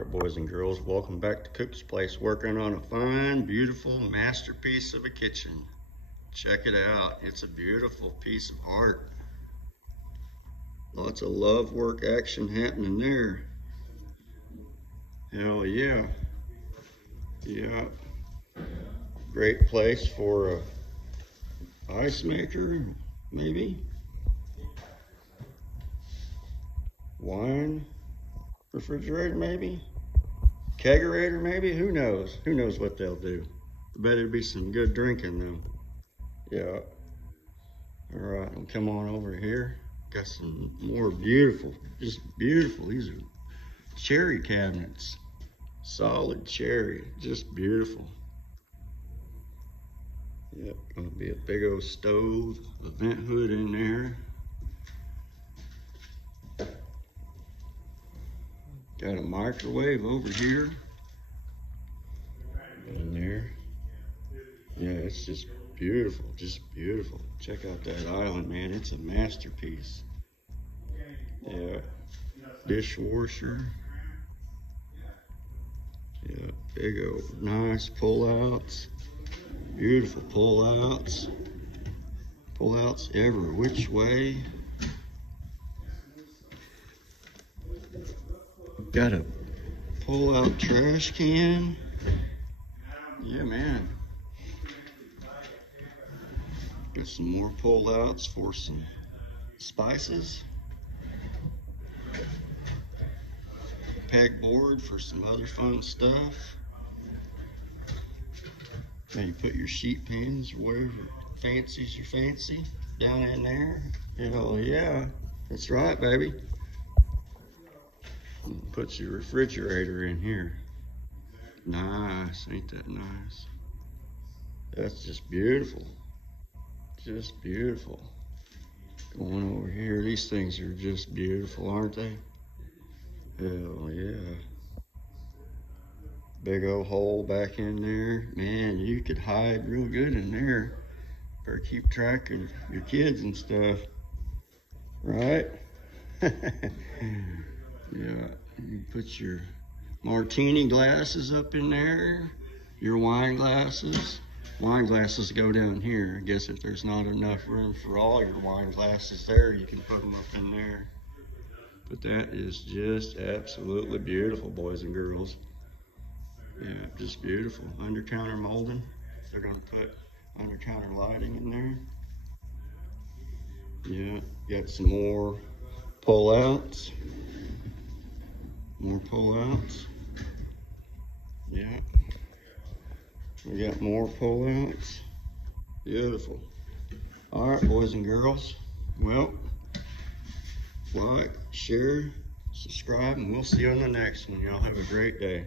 Alright, boys and girls, welcome back to Cook's Place, working on a fine, beautiful masterpiece of a kitchen. Check it out. It's a beautiful piece of art. Lots of love work action happening there. Hell yeah. Yeah. Great place for a ice maker, maybe. Wine refrigerator, maybe. Kegerator, maybe. Who knows? Who knows what they'll do? Better be some good drinking though. Yeah. All right, I'll come on over here. Got some more beautiful, just beautiful. These are cherry cabinets. Solid cherry, just beautiful. Yep, gonna be a big old stove, a vent hood in there. Got a microwave over here. In there. Yeah, it's just beautiful, just beautiful. Check out that island, man. It's a masterpiece. Yeah. Dishwasher. Yeah, big old nice pull-outs. Beautiful pull-outs. Pull-outs every which way. Got a pull-out trash can. Yeah, man. Got some more pull-outs for some spices. Pegboard for some other fun stuff. Now you put your sheet pins, whatever fancies you fancy, down in there. Hell yeah, that's right, baby. Put your refrigerator in here. Nice, ain't that nice? That's just beautiful. Just beautiful. Going over here, these things are just beautiful, aren't they? Hell yeah. Big old hole back in there. Man, you could hide real good in there. Better keep track of your kids and stuff. Right? Yeah, you put your martini glasses up in there, your wine glasses. Wine glasses go down here. I guess if there's not enough room for all your wine glasses there, you can put them up in there. But that is just absolutely beautiful, boys and girls. Yeah, just beautiful. Under counter molding. They're gonna put under counter lighting in there. Yeah, got some more pull-outs. More pull-outs. Yeah. We got more pull-outs. Beautiful. All right, boys and girls. Well, like, share, subscribe, and we'll see you on the next one. Y'all have a great day.